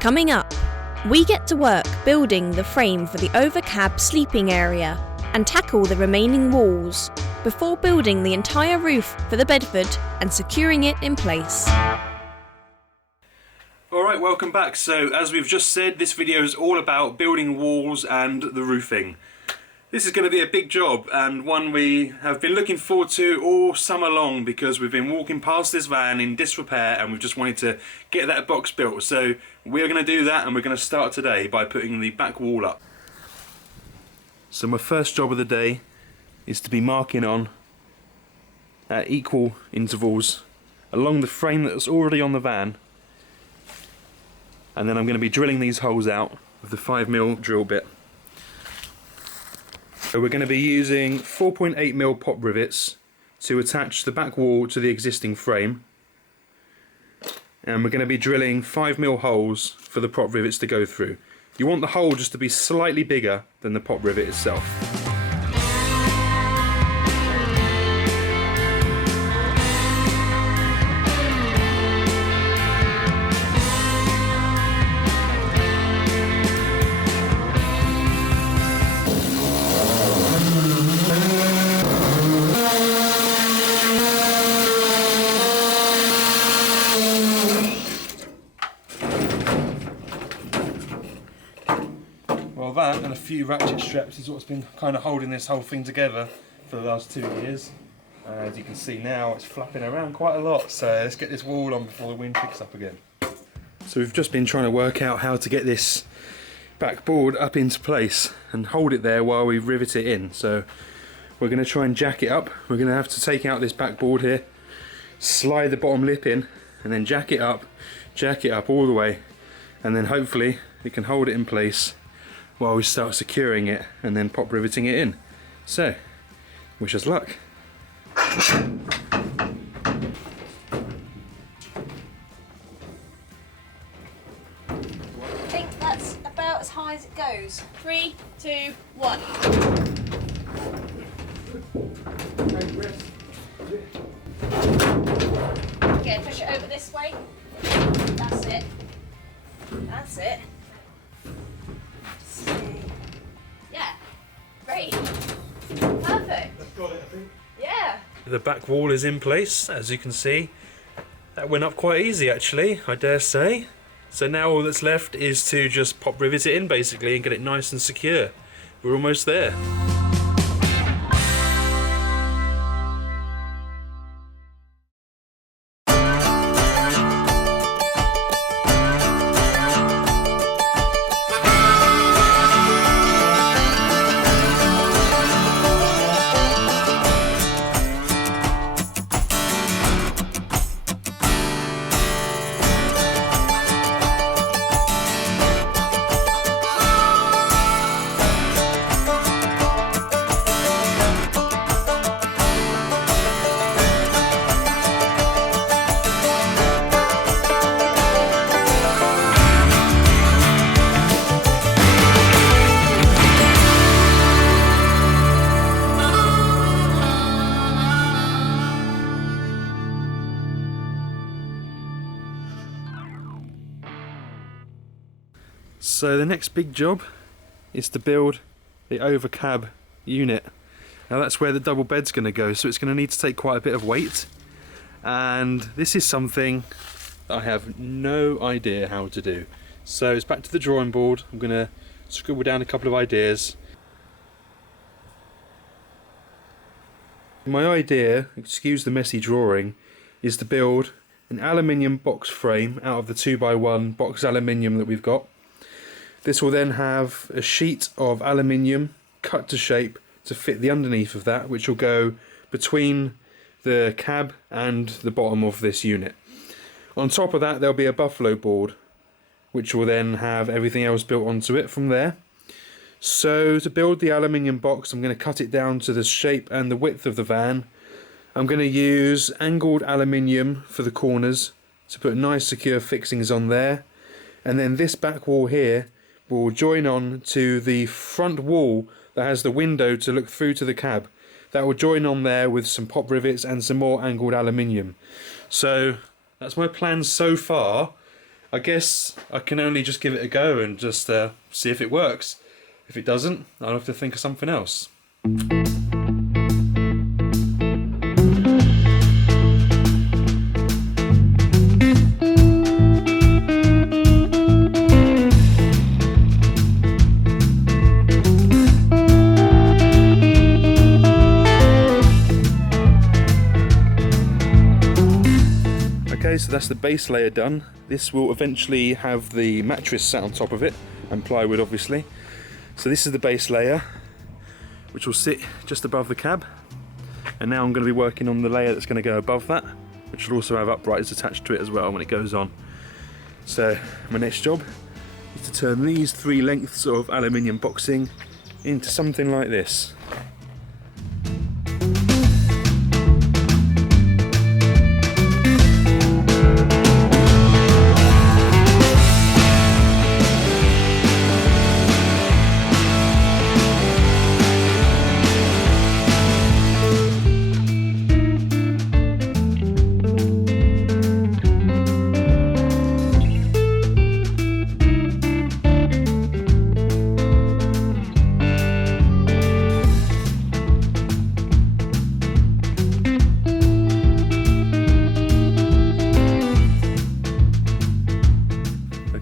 Coming up, we get to work building the frame for the overcab sleeping area and tackle the remaining walls before building the entire roof for the Bedford and securing it in place. Alright, welcome back. So as we've just said, this video is all about building walls and the roofing. This is going to be a big job and one we have been looking forward to all summer long because we've been walking past this van in disrepair and we've just wanted to get that box built. So we're going to do that and we're going to start today by putting the back wall up. So my first job of the day is to be marking on at equal intervals along the frame that's already on the van, and then I'm going to be drilling these holes out with the 5mm drill bit. So we're going to be using 4.8mm pop rivets to attach the back wall to the existing frame, and we're going to be drilling 5mm holes for the pop rivets to go through. You want the hole just to be slightly bigger than the pop rivet itself. Well, that and a few ratchet straps is what's been kind of holding this whole thing together for the last 2 years. As you can see now, it's flapping around quite a lot, so let's get this wall on before the wind picks up again. So we've just been trying to work out how to get this back board up into place and hold it there while we rivet it in. So we're going to try and jack it up. We're going to have to take out this back board here, slide the bottom lip in, and then jack it up all the way, and then hopefully we can hold it in place while we start securing it and then pop riveting it in. So, wish us luck. I think that's about as high as it goes. 3, 2, 1. Okay, push it over this way. That's it. That's it. Yeah, great. Perfect. That's got it, I think. Yeah. The back wall is in place, as you can see. That went up quite easy actually, I dare say. So now all that's left is to just pop rivet it in basically and get it nice and secure. We're almost there. So the next big job is to build the overcab unit. Now that's where the double bed's going to go, so it's going to need to take quite a bit of weight, and this is something I have no idea how to do. So it's back to the drawing board. I'm going to scribble down a couple of ideas. My idea, excuse the messy drawing, is to build an aluminium box frame out of the 2x1 box aluminium that we've got. This will then have a sheet of aluminium cut to shape to fit the underneath of that, which will go between the cab and the bottom of this unit. On top of that there'll be a buffalo board, which will then have everything else built onto it from there. So to build the aluminium box, I'm going to cut it down to the shape and the width of the van. I'm going to use angled aluminium for the corners to put nice secure fixings on there, and then this back wall here will join on to the front wall that has the window to look through to the cab. That will join on there with some pop rivets and some more angled aluminium. So that's my plan so far, I guess I can only just give it a go and just see if it works. If it doesn't, I'll have to think of something else. Okay, so that's the base layer done. This will eventually have the mattress sat on top of it, and plywood obviously. So this is the base layer, which will sit just above the cab. And now I'm going to be working on the layer that's going to go above that, which will also have uprights attached to it as well when it goes on. So my next job is to turn these 3 lengths of aluminium boxing into something like this.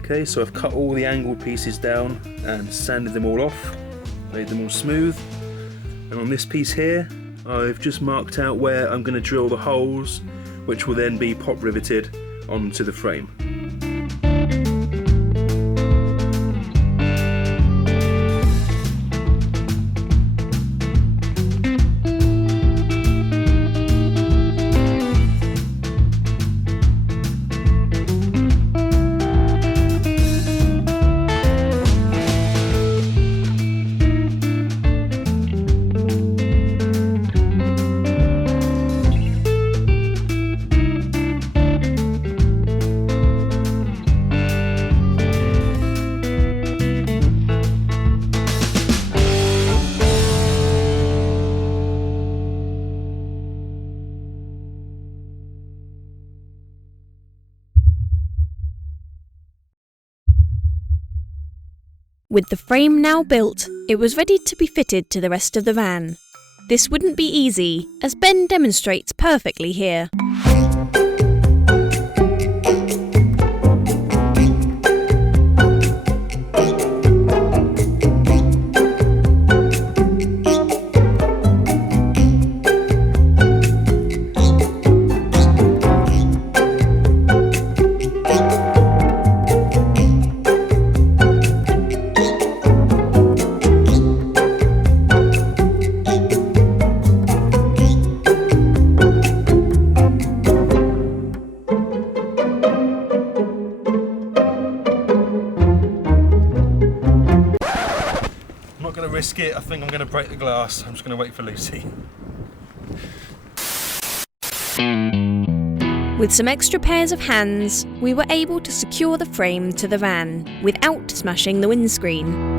Okay, so I've cut all the angled pieces down and sanded them all off, made them all smooth. And on this piece here, I've just marked out where I'm going to drill the holes, which will then be pop riveted onto the frame. With the frame now built, it was ready to be fitted to the rest of the van. This wouldn't be easy, as Ben demonstrates perfectly here. Risk it. I think I'm going to break the glass. I'm just going to wait for Lucy. With some extra pairs of hands, we were able to secure the frame to the van without smashing the windscreen.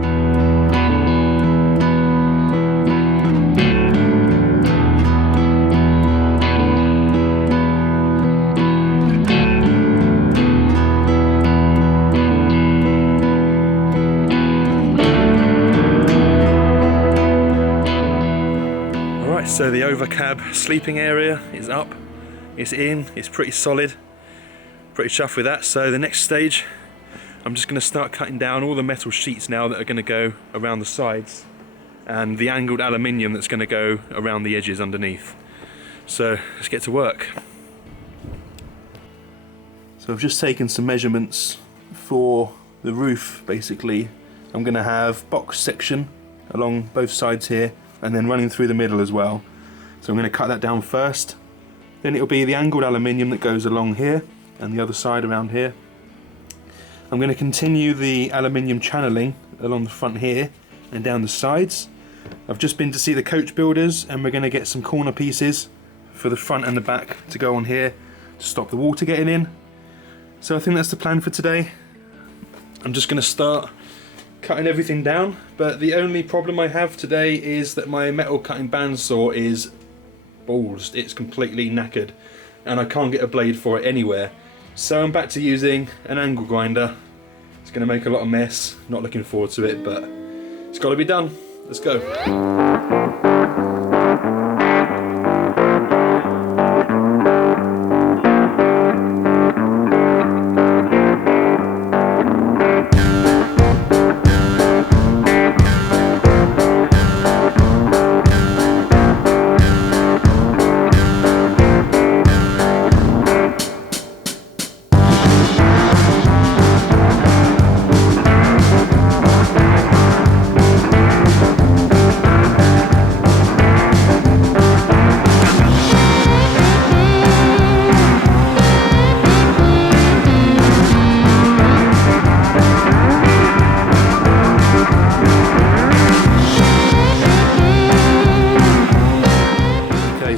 So the overcab sleeping area is up, it's in, it's pretty solid, pretty chuffed with that. So the next stage, I'm just going to start cutting down all the metal sheets now that are going to go around the sides and the angled aluminium that's going to go around the edges underneath. So let's get to work. So I've just taken some measurements for the roof basically. I'm going to have box section along both sides here, and then running through the middle as well. So I'm going to cut that down first. Then it'll be the angled aluminium that goes along here and the other side around here. I'm going to continue the aluminium channeling along the front here and down the sides. I've just been to see the coach builders and we're going to get some corner pieces for the front and the back to go on here to stop the water getting in. So I think that's the plan for today. I'm just going to start cutting everything down, but the only problem I have today is that my metal cutting bandsaw is balls. It's completely knackered and I can't get a blade for it anywhere. So I'm back to using an angle grinder. It's going to make a lot of mess, not looking forward to it, but it's got to be done. Let's go.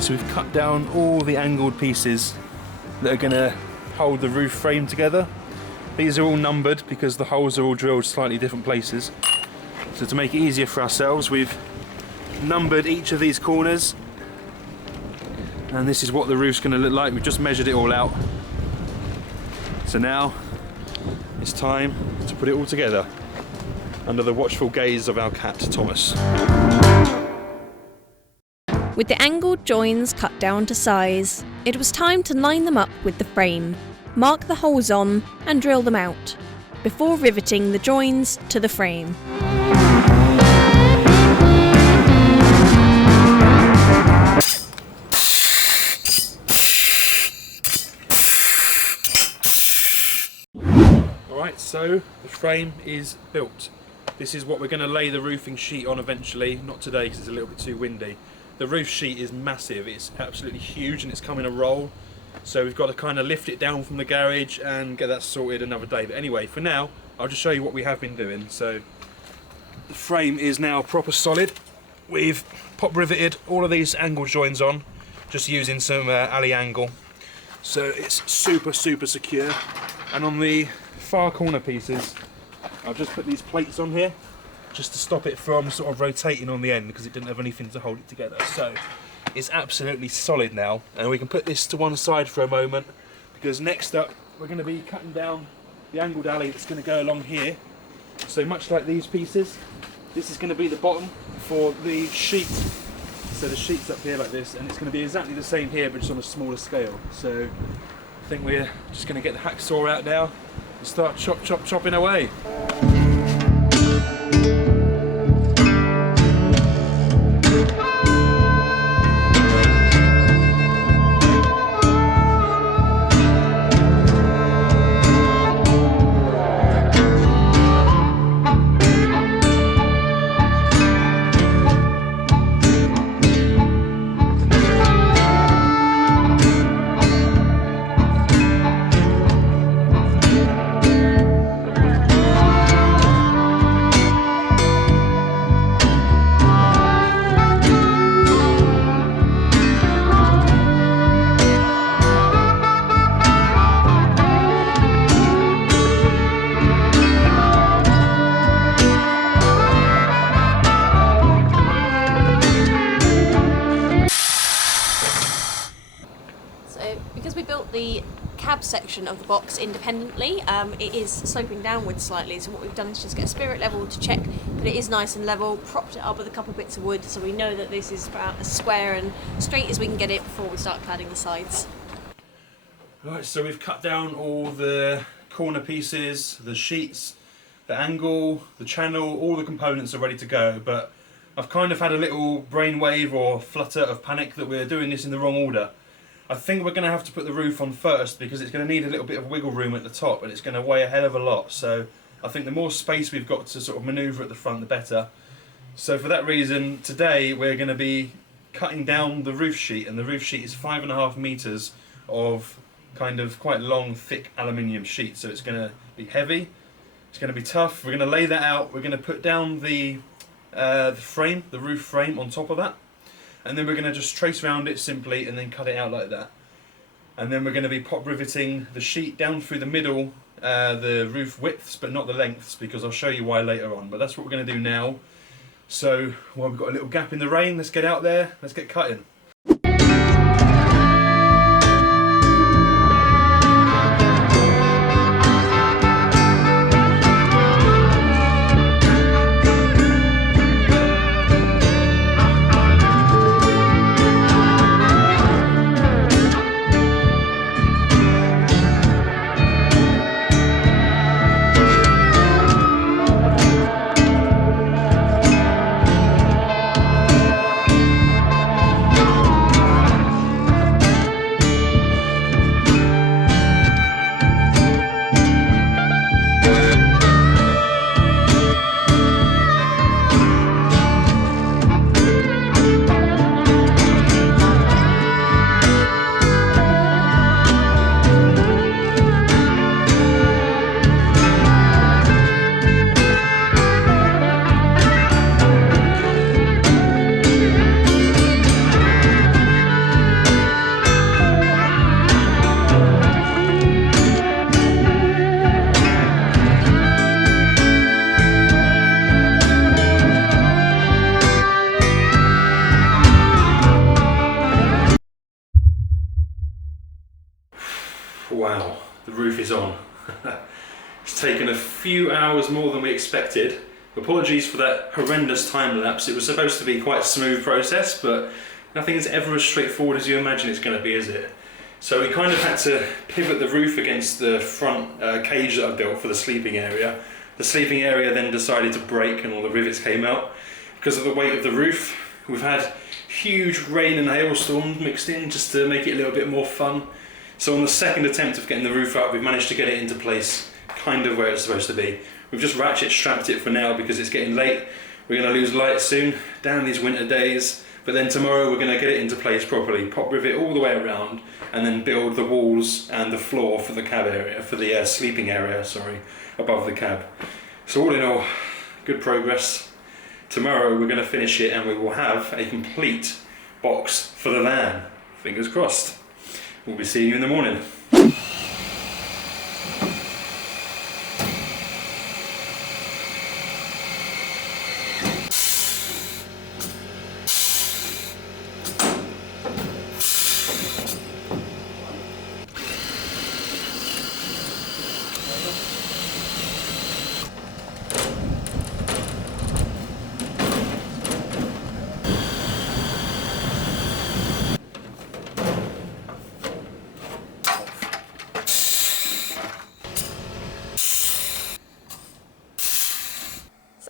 So we've cut down all the angled pieces that are going to hold the roof frame together. These are all numbered because the holes are all drilled slightly different places. So to make it easier for ourselves, we've numbered each of these corners, and this is what the roof's going to look like. We've just measured it all out. So now it's time to put it all together under the watchful gaze of our cat Thomas. With the angled joins cut down to size, it was time to line them up with the frame, mark the holes on and drill them out, before riveting the joins to the frame. Alright, so the frame is built. This is what we're going to lay the roofing sheet on eventually, not today because it's a little bit too windy. The roof sheet is massive, it's absolutely huge and it's come in a roll, so we've got to kind of lift it down from the garage and get that sorted another day. But anyway, for now I'll just show you what we have been doing. So the frame is now proper solid. We've pop riveted all of these angle joins on, just using some alley angle, so it's super secure. And on the far corner pieces I've just put these plates on here just to stop it from sort of rotating on the end because it didn't have anything to hold it together. So it's absolutely solid now, and we can put this to one side for a moment because next up we're going to be cutting down the angled alley that's going to go along here. So much like these pieces, this is going to be the bottom for the sheet. So the sheet's up here like this, and it's going to be exactly the same here but just on a smaller scale. So I think we're just going to get the hacksaw out now and start chopping away. The cab section of the box independently, it is sloping downwards slightly, so what we've done is just get a spirit level to check that it is nice and level, propped it up with a couple of bits of wood so we know that this is about as square and straight as we can get it before we start cladding the sides. Right, so we've cut down all the corner pieces, the sheets, the angle, the channel, all the components are ready to go, but I've kind of had a little brainwave or flutter of panic that we're doing this in the wrong order. I think we're going to have to put the roof on first because it's going to need a little bit of wiggle room at the top and it's going to weigh a hell of a lot. So I think the more space we've got to sort of manoeuvre at the front, the better. So for that reason, today we're going to be cutting down the roof sheet, and the roof sheet is 5.5 meters of kind of quite long, thick aluminium sheet. So it's going to be heavy, it's going to be tough. We're going to lay that out. We're going to put down the frame, the roof frame on top of that. And then we're going to just trace around it simply and then cut it out like that. And then we're going to be pop riveting the sheet down through the middle, the roof widths but not the lengths, because I'll show you why later on. But that's what we're going to do now. So while we've got a little gap in the rain, let's get out there, let's get cutting. roof is on. It's taken a few hours more than we expected. Apologies for that horrendous time lapse. It was supposed to be quite a smooth process, but nothing is ever as straightforward as you imagine it's going to be, is it? So we kind of had to pivot the roof against the front cage that I built for the sleeping area. The sleeping area then decided to break and all the rivets came out because of the weight of the roof. We've had huge rain and hailstorms mixed in just to make it a little bit more fun. So on the second attempt of getting the roof up, we've managed to get it into place kind of where it's supposed to be. We've just ratchet strapped it for now because it's getting late. We're going to lose light soon, down these winter days, but then tomorrow we're going to get it into place properly, pop rivet all the way around, and then build the walls and the floor for the cab area, for the sleeping area, sorry, above the cab. So all in all, good progress. Tomorrow we're going to finish it and we will have a complete box for the van. Fingers crossed. We'll be seeing you in the morning.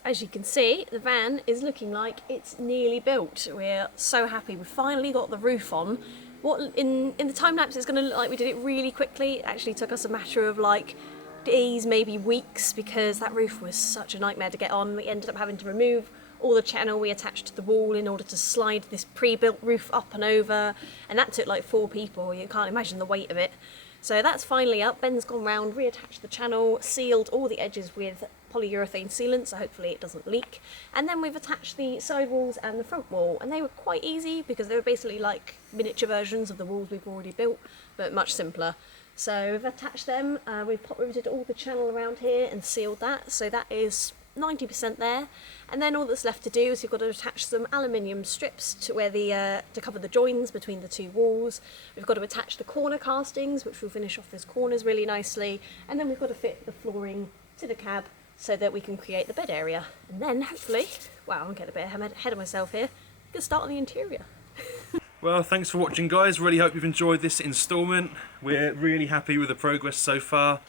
As you can see, the van is looking like it's nearly built. We're so happy. We finally got the roof on. What in the time lapse it's going to look like we did it really quickly. It actually took us a matter of like days, maybe weeks, because that roof was such a nightmare to get on. We ended up having to remove all the channel we attached to the wall in order to slide this pre-built roof up and over, and that took like 4 people. You can't imagine the weight of it. So that's finally up. Ben's gone round, reattached the channel, sealed all the edges with polyurethane sealant, so hopefully it doesn't leak. And then we've attached the side walls and the front wall, and they were quite easy because they were basically like miniature versions of the walls we've already built, but much simpler. So we've attached them, we've pop riveted all the channel around here and sealed that, so that is 90% there. And then all that's left to do is we've got to attach some aluminium strips to where to cover the joins between the 2 walls. We've got to attach the corner castings, which will finish off those corners really nicely, and then we've got to fit the flooring to the cab so that we can create the bed area. And then hopefully, wow, I'm getting a bit ahead of myself here, we can start on the interior. Well, thanks for watching, guys. Really hope you've enjoyed this instalment. We're really happy with the progress so far.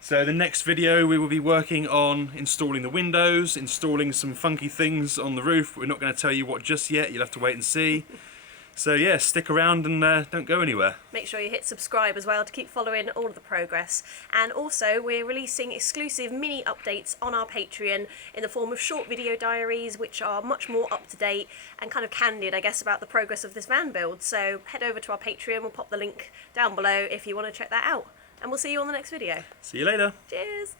So the next video we will be working on installing the windows, installing some funky things on the roof. We're not going to tell you what just yet, you'll have to wait and see. So yeah, stick around and don't go anywhere. Make sure you hit subscribe as well to keep following all of the progress. And also we're releasing exclusive mini updates on our Patreon in the form of short video diaries, which are much more up to date and kind of candid, I guess, about the progress of this van build. So head over to our Patreon, we'll pop the link down below if you want to check that out. And we'll see you on the next video. See you later. Cheers!